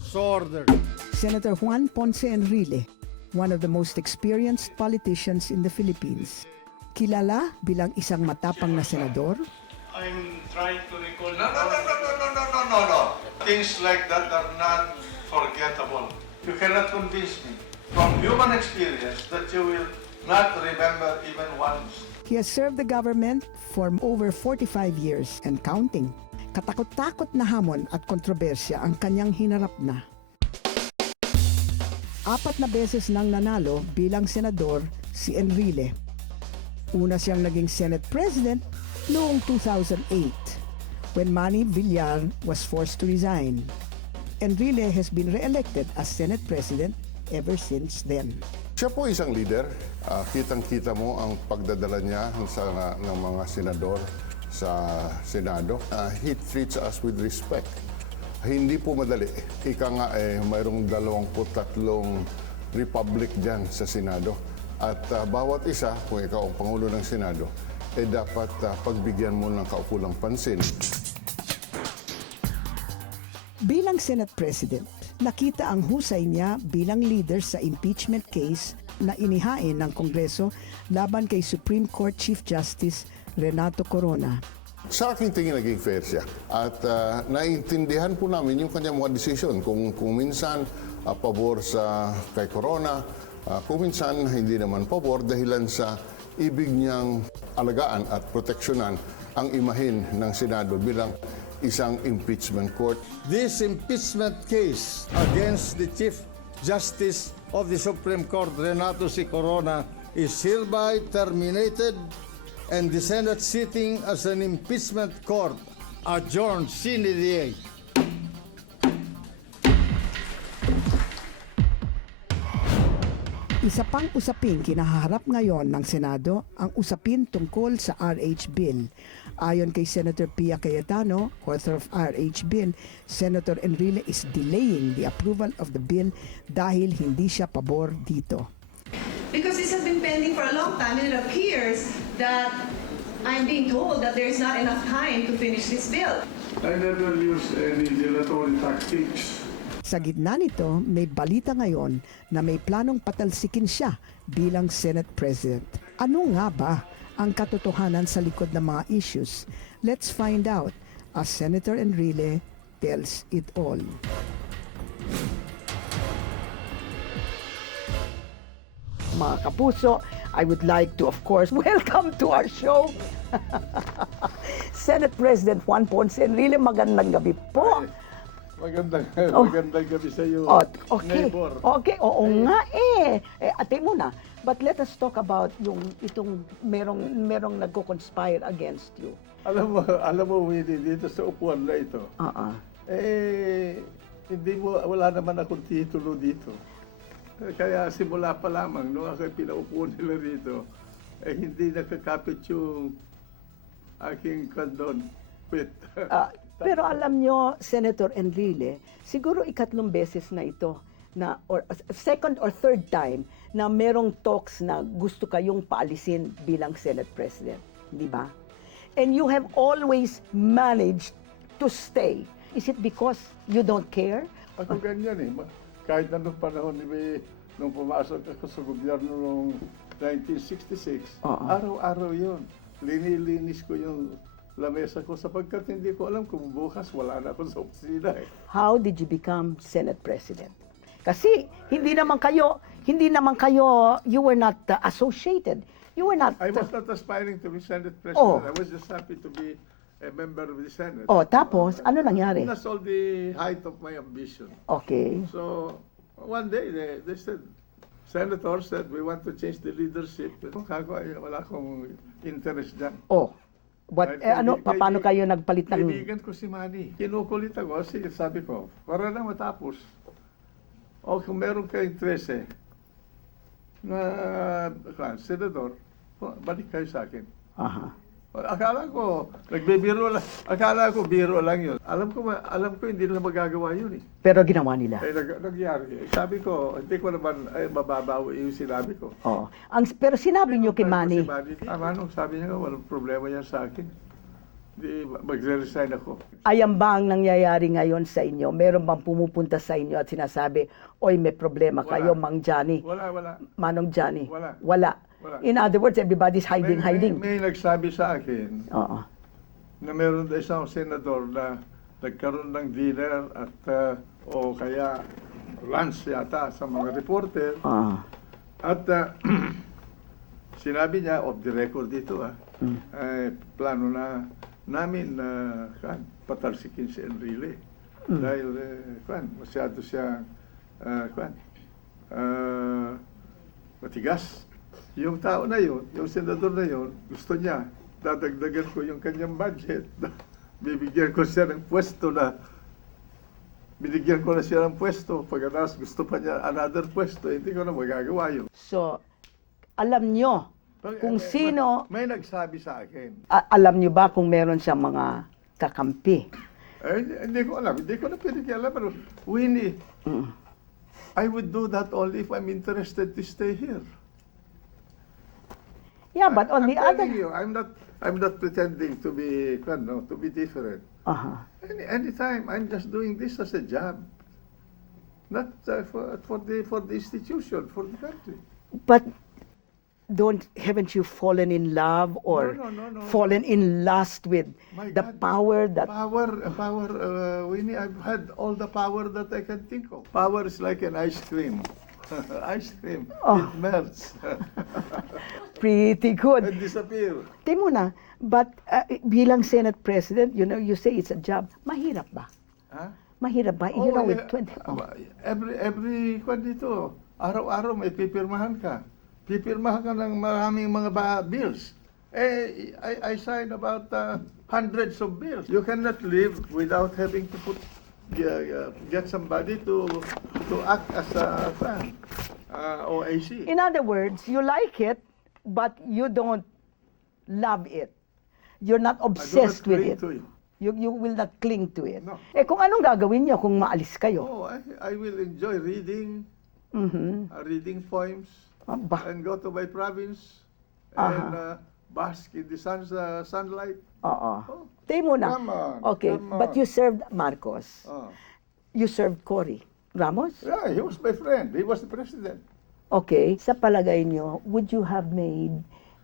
Sorder. Senator Juan Ponce Enrile, one of the most experienced politicians in the Philippines. Kilala bilang isang matapang na senador, I'm trying to recall. No. Things like that are not forgettable. You cannot convince me from human experience that you will not remember even once. he has served the government for over 45 years and counting. Katakot-takot na hamon at kontrobersya ang kanyang hinarap na. 4 na beses nang nanalo bilang senador si Enrile. Una siyang naging Senate President noong 2008 when Manny Villar was forced to resign. Enrile has been re-elected as Senate President ever since then. Siya po isang leader. Kitang-kita mo ang pagdadala niya ng mga senador sa Senado. He treats us with respect. Hindi po madali. Ika nga mayroong 23 republic dyan sa Senado. At bawat isa, kung ikaw ang Pangulo ng Senado, dapat pagbigyan mo ng kaukulang pansin. Bilang Senate President, nakita ang husay niya bilang leader sa impeachment case na inihain ng Kongreso laban kay Supreme Court Chief Justice Renato Corona. Sa aking tingin, naging fair siya. At naiintindihan po namin yung kanyang mga desisyon. Kung minsan pabor sa kay Corona, kung minsan hindi naman pabor dahilan sa ibig niyang alagaan at proteksyonan ang imahin ng Senado bilang isang impeachment court. This impeachment case against the Chief Justice of the Supreme Court, Renato C. Corona, is hereby terminated and the Senate sitting as an impeachment court adjourned sine die. Isa pang usaping kinaharap ngayon ng Senado ang usapin tungkol sa RH Bill. Ayon kay Senator Pia Cayetano, author of RH Bill, Senator Enrile is delaying the approval of the bill dahil hindi siya pabor dito. Because this has been pending for a long time and it appears that I'm being told that there's not enough time to finish this bill. I never use any dilatory tactics. Sa gitna nito, may balita ngayon na may planong patalsikin siya bilang Senate President. Ano nga ba ang katotohanan sa likod ng mga issues? Let's find out as Senator Enrile tells it all. Mga kapuso, I would like to, of course, welcome to our show, Senate President Juan Ponce Enrile. Magandang gabi po. Magandang gabi sa iyo, Okay. neighbor. Okay, oo nga ate muna. But let us talk about itong merong nagko-conspire against you. Alam mo, Winnie, dito sa upuan na ito, wala naman akong titulo dito. Kaya simula pa lamang, nung ako pinaupo nila rito, hindi nakakapit yung aking kandon. Pero alam nyo, Senator Enrile, siguro 3 beses na ito, na, or second or third time, na merong talks na gusto kayong paalisin bilang Senate President. Di ba? And you have always managed to stay. Is it because you don't care? Ako ganyan Kahit na nung panahon, nung pumasok ako sa gobyerno noong 1966, araw-araw yun. Linilinis ko yung lamesa ko sapagkat hindi ko alam kung bukas wala na ako sa opisina. How did you become Senate President? Kasi hindi naman kayo, you were not associated. You were not... I was not aspiring to be Senate President. I was just happy to be a member of the Senate. Tapos, ano nangyari? That's all the height of my ambition. Okay. So, one day, they said, Senator said, we want to change the leadership. Wala akong interest dyan. Paano kayo nagpalit ng... Kaibigan ko si Manny. Kinukulit ako, sabi ko, para na matapos. Kung meron kayong 13 na senador, balik kayo sa akin. Akala ko, nagbibiro lang. Akala ko, biro lang yun. Alam ko hindi nila magagawa yun Pero ginawa nila. Nagyari. Sabi ko, hindi ko naman mababawi yung sinabi ko. Pero sinabi niyo kay Manny, Manong sabi niya, walang problema yan sa akin. di magre-resign ako. Ayan ba ang nangyayari ngayon sa inyo? Meron bang pumupunta sa inyo at sinasabi, oy, may problema kayo, Wala. Mang Johnny, Wala. Manong Johnny? Wala. Wala. Wala. In other words, everybody's hiding. May nagsabi sa akin Oo. na meron na isang senador na nagkaroon ng dinner at o kaya lunch yata sa mga reporter Oo. at sinabi niya off the record dito plano na namin na patalsikin si Enrile dahil masyado siyang matigas. Yung tao na yun, yung senador na yun, gusto niya, dadagdagan ko yung kanyang budget. Bibigyan ko siya ng pwesto na, binigyan ko na siya ng pwesto. Pagkatapos gusto pa niya another pwesto, hindi ko na magagawa yun. So, alam nyo kung sino, May nagsabi sa akin. alam nyo ba kung meron siyang mga kakampi? Hindi ko alam, hindi ko na pinikialam. Pero, Winnie, I would do that only if I'm interested to stay here. Yeah, but on the I'm other... telling you, I'm not pretending to be different. Uh-huh. Anytime, I'm just doing this as a job, not for the institution, for the country. But haven't you fallen in love or No. fallen in lust with My the God. power that... Winnie, I've had all the power that I can think of. Power is like an ice cream. Ice cream, it melts Pretty good. and disappear. Tingnan mo na, but bilang Senate President, you say it's a job. Mahirap ba? Huh? Mahirap ba? With 20... Every kwan dito, araw-araw may pipirmahan ka. Pipirmahan ka ng maraming mga bills. I sign about hundreds of bills. You cannot live without having to get somebody to act as a OAC. In other words, you like it, but you don't love it. You're not I do not obsessed with cling it. to it. You will not cling to it. No. Kung anong gagawin niyo kung maalis kayo? Oh, I will enjoy reading, reading poems, Aba, and go to my province and bask in the sunlight. oo. Oh. Tingnan mo na. Come on, Okay, come but on. you served Marcos. Oh. You served Cory. Ramos? Yeah, he was my friend. He was the president. Okay, sa palagay niyo, would you have made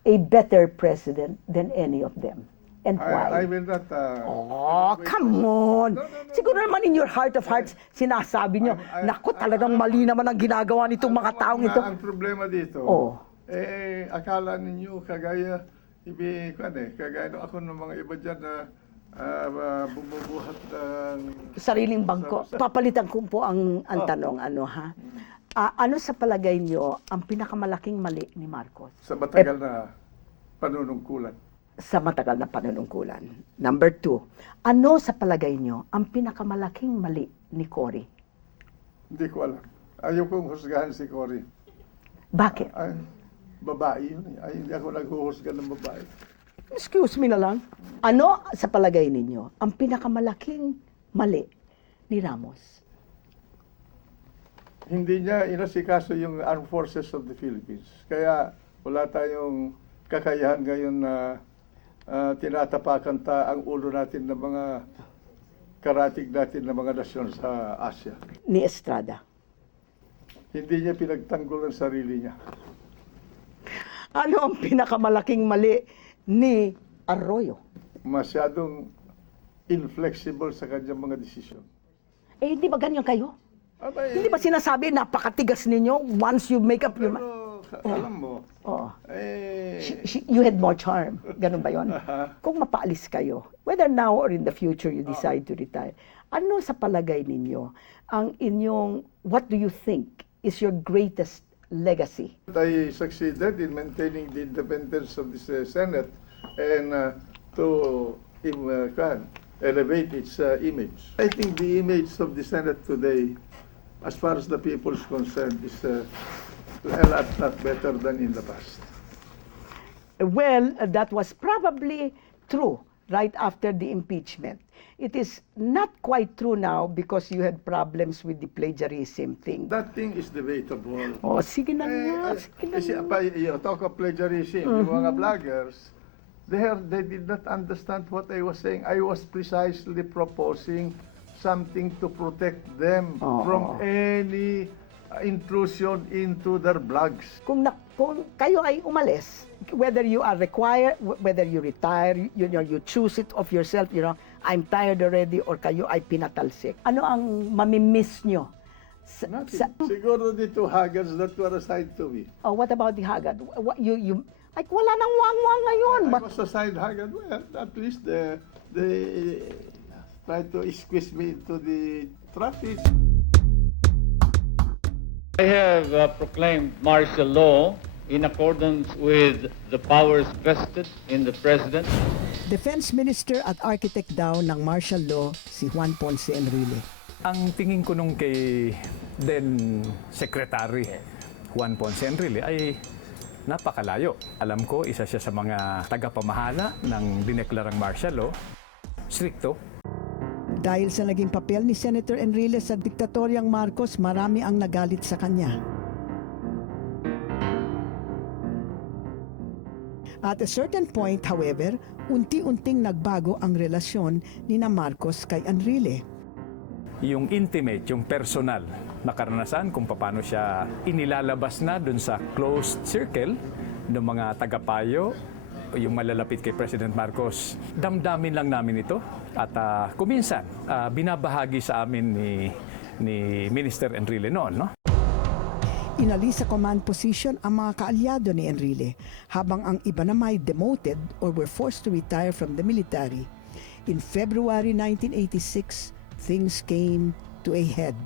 a better president than any of them? And why? I will not. Oh, come on! No. Siguro naman in your heart of hearts, sinasabi niyo, naku, talagang mali naman ang ginagawa nitong mga taong ito. Ang problema dito, Oh. akala ninyo kagaya, kagaya ako ng mga iba dyan na bumubuhat ng... Sariling bangko. Papalitan ko po ang tanong, ano sa palagay niyo ang pinakamalaking mali ni Marcos Sa matagal na panunungkulan. sa matagal na panunungkulan? Number 2, ano sa palagay niyo ang pinakamalaking mali ni Cory? Hindi ko alam. Ayaw kong husgahan si Cory. Bakit? Ay, babae yun. Ay, hindi ako naghuhusga ng babae. Excuse me na lang. Ano sa palagay ninyo ang pinakamalaking mali ni Ramos? Hindi niya inasikaso yung Armed Forces of the Philippines. Kaya wala tayong kakayahan ngayon na tinatapakan ang ulo natin ng mga karatig natin ng mga nasyon sa Asia. Ni Estrada. Hindi niya pinagtanggol ang sarili niya. Ano ang pinakamalaking mali ni Arroyo? Masyadong inflexible sa kanyang mga desisyon. Hindi ba ganyan kayo? Abay, Hindi ba sinasabi napakatigas ninyo once you make up your mind? pero alam mo, Oo. eh, You had more charm. Ganun ba yon? Kung mapaalis kayo, whether now or in the future you decide to retire, ano sa palagay ninyo ang inyong, what do you think is your greatest legacy? I succeeded in maintaining the independence of the Senate and to elevate its image. I think the image of the Senate today, as far as the people is concerned, is a lot better than in the past. Well, that was probably true right after the impeachment. It is not quite true now because you had problems with the plagiarism thing. That thing is debatable. Oh, sige na nga, sige na nga. You talk of plagiarism, yung mga vloggers, They did not understand what I was saying. I was precisely proposing something to protect them from any intrusion into their blogs. Kung kayo ay umalis, whether you are required, whether you retire, you choose it of yourself, I'm tired already, or kayo ay pinatalsik. Ano ang mamimiss nyo? Nothing. Siguro the two haggards that were assigned to me. Oh, what about the Haggard? Like, wala nang wang-wang ngayon. I was assigned haggard. Well, at least they tried to squeeze me into the traffic. I have proclaimed martial law in accordance with the powers vested in the President. Defense Minister at Architect daw ng martial law si Juan Ponce Enrile. Ang tingin ko nung kay then Secretary Juan Ponce Enrile ay napakalayo. Alam ko, isa siya sa mga tagapamahala ng dineklarang martial law. Stricto. Dahil sa naging papel ni Senator Enrile sa diktatoryang Marcos, marami ang nagalit sa kanya. At a certain point, however, unti-unting nagbago ang relasyon ni na Marcos kay Enrile. Yung intimate, yung personal na karanasan kung paano siya inilalabas na dun sa closed circle ng mga tagapayo, yung malalapit kay President Marcos. Damdamin lang namin ito at kuminsan binabahagi sa amin ni Minister Enrile noon, no? Inalis sa command position ang mga kaalyado ni Enrile, habang ang iba na may demoted or were forced to retire from the military. In February 1986, things came to a head.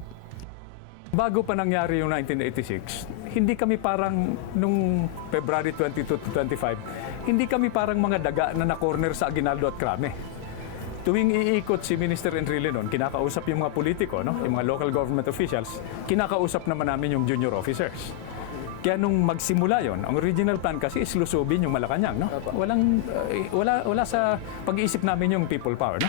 Bago pa nangyari yung 1986, hindi kami parang nung February 22 to 25, hindi kami parang mga daga na na-corner sa Aguinaldo at Crame. Tuwing iikot si Minister Enrile noon, kinakausap yung mga politiko, no? Yung mga local government officials, kinakausap naman namin yung junior officers. Kaya nung magsimula yon, ang original plan kasi is lusubin yung Malacanang, no? Wala sa pag-iisip namin yung people power, no?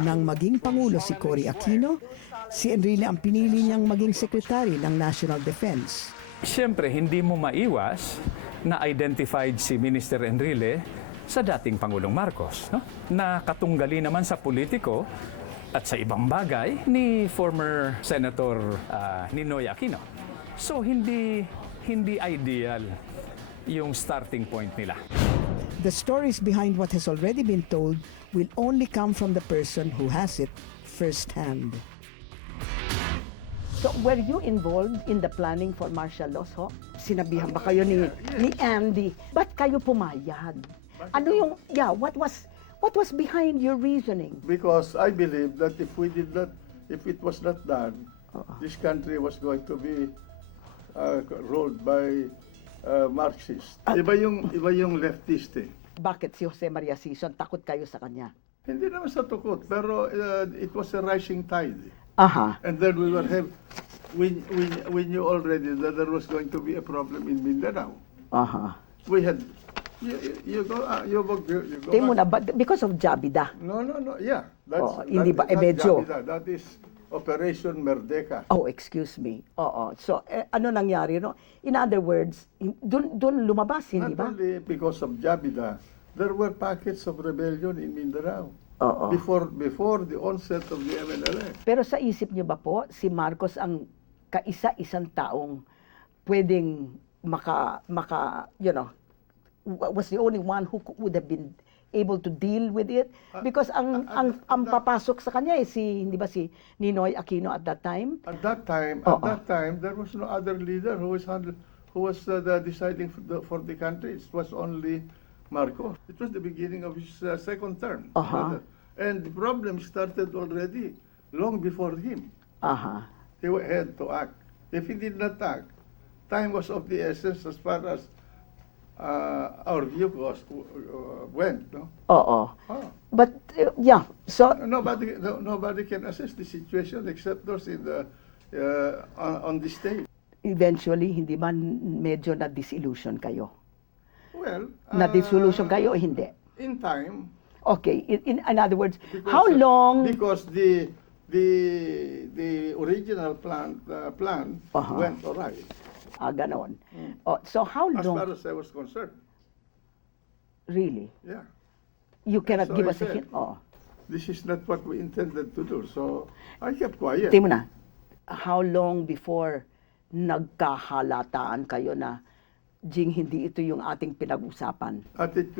Nang maging Pangulo si Cory Aquino, si Enrile ang pinili niyang maging Secretary ng National Defense. Siyempre, hindi mo maiwas na identified si Minister Enrile sa dating Pangulong Marcos, no? Na katunggali naman sa politiko at sa ibang bagay ni former Senator Ninoy Aquino. So, hindi ideal yung starting point nila. The stories behind what has already been told will only come from the person who has it firsthand. So, were you involved in the planning for martial laws, ho? Sinabihan ba kayo ni Andy? Ba't kayo pumayag? Ano yung, what was behind your reasoning? Because I believe that if it was not done, this country was going to be ruled by Marxists. Iba yung leftist eh. Bakit si Jose Maria Sison, takot kayo sa kanya? Hindi naman sa tukot, pero it was a rising tide. Aha. And then we knew already that there was going to be a problem in Mindanao. Aha. We had, you go Di mo back. na, because of Jabida. No, yeah. Hindi ba, medyo. That is Operation Merdeka. Oh, excuse me. Oo. So, ano nangyari, no? In other words, doon lumabas, hindi Not ba? only because of Jabida, there were pockets of rebellion in Mindanao. Oo. Before the onset of the MNLA. Pero sa isip niyo ba po, si Marcos ang kaisa-isang taong pwedeng was the only one who would have been able to deal with it? Because ang papasok sa kanya hindi ba si Ninoy Aquino at that time? At that time, there was no other leader who was deciding for the country. It was only Marcos. It was the beginning of his second term. And the problem started already long before him. He had to act. If he did not act, time was of the essence as far as our view went. No? Oo. But, so... Nobody can assess the situation except those in on the stage. Eventually, hindi ba medyo na-disillusion kayo? Well, Na-disillusion kayo o hindi? in time. Okay, in other words, how long... Because the original plan went alright. Ganon. Oh, so how As long... far as I was concerned. Really? Yeah. You cannot So give I us a said- hint? Oh. This is not what we intended to do. So I kept quiet. Tingnan mo na. How long before nagkahalataan kayo na, Jing, hindi ito yung ating pinag-usapan? At it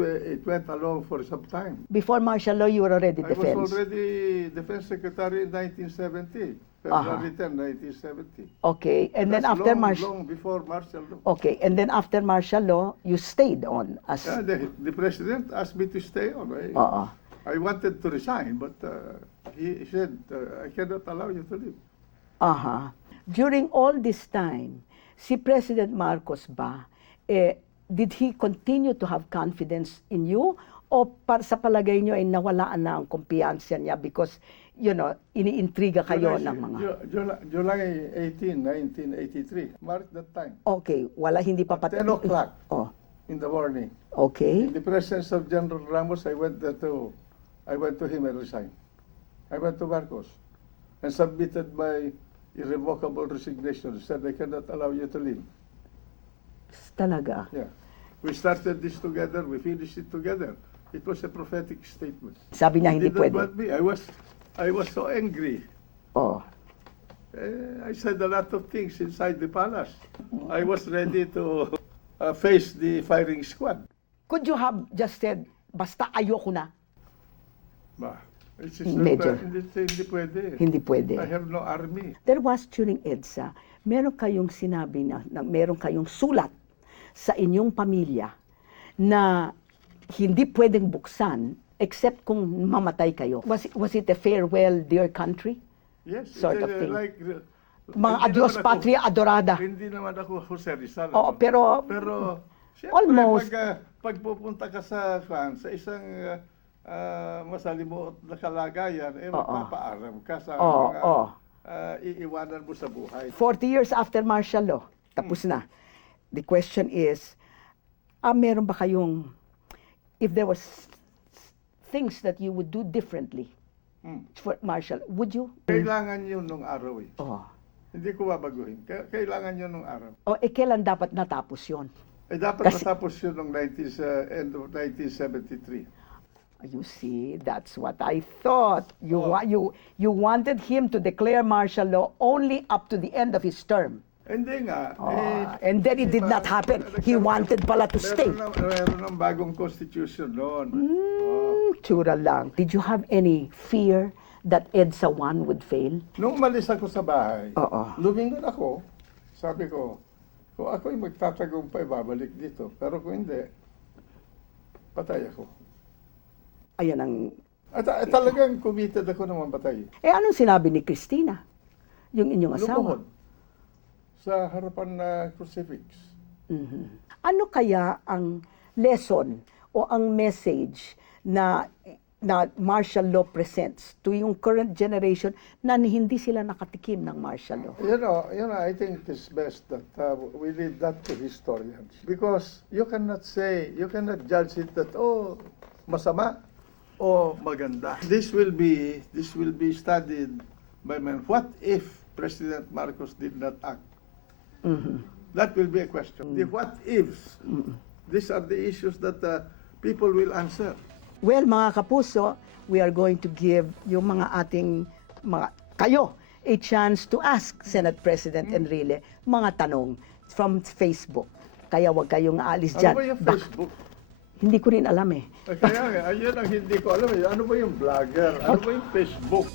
went along for some time. Before martial law, you were already I defense. was already Defense Secretary in 1970, February 10, 1970. Okay, and then That's after long, martial... long before martial law. Okay, and then after martial law, you stayed on as... Yeah, the president asked me to stay on. Oo. I wanted to resign, but he said, I cannot allow you to leave. Aha. During all this time, si President Marcos ba, did he continue to have confidence in you? O sa palagay nyo ay nawalaan na ang kumpiyansa niya because, you know, iniintriga kayo ng mga... July 18, 1983. Mark that time. Okay, wala, hindi pa 10 o'clock Oh, in the morning. okay. In the presence of General Ramos, I went to him and resigned. I went to Marcos and submitted my irrevocable resignation. Said I cannot allow you to leave. Talaga. Yeah. We started this together. We finished it together. It was a prophetic statement. Sabi niya He hindi did not pwede. want me. I was so angry. Oh. I said a lot of things inside the palace. I was ready to face the firing squad. Could you have just said, basta ayoko na? Ba, it's just Medyo. hindi pwede. Hindi pwede. I have no army. There was during EDSA, meron kayong sinabi na meron kayong sulat sa inyong pamilya na hindi pwedeng buksan except kung mamatay kayo. Was it a farewell, dear country? Yes, Sort it's, of thing. like Mga hindi adios naman ako- patria adorada. Hindi naman ako Jose Rizal. Oo, pero siyempre, almost. pag pupunta ka sa isang masalimuot na kalagayan, magpapaaram ka sa Oo, mga oo. iiwanan mo sa buhay. 40 years after martial law, tapos na. The question is, meron ba kayong, if there was things that you would do differently for martial, would you? Kailangan yun nung araw eh. Oh. Hindi ko babaguhin. Kailangan yun nung araw. Kailan dapat natapos yon? Dapat Kasi- matapos yun nung end of 1973. You see, that's what I thought. You wanted him to declare martial law only up to the end of his term. Hindi nga. And then it did not happen. He wanted pala to stay. Meron ng bagong constitution noon. Tsura lang. Did you have any fear that EDSA 1 would fail? Nung umalis ako sa bahay, Oo. lumingon ako, sabi ko, kung ako'y magtatagumpay, babalik dito. Pero kung hindi, patay ako. Ayan ang... At talagang committed ako na mamatay. anong sinabi ni Christina? Yung inyong asawa? Lumuhod. Sa harapan na crucifix. Ano kaya ang lesson o ang message na martial law presents to yung current generation na hindi sila nakatikim ng martial law? You know, I think it's best that we leave that to historians. Because you cannot judge it that, masama o maganda. This will be studied by men. What if President Marcos did not act? That will be a question. The what ifs, these are the issues that people will answer. Well, mga kapuso, we are going to give yung mga ating kayo a chance to ask Senate President Enrile mga tanong from Facebook. Kaya wag kayong aalis Ano dyan. ba yung Facebook? Hindi ko rin alam eh. Kaya nga, ayun ang hindi ko alam. Ano ba yung vlogger? Ano ba yung Facebook?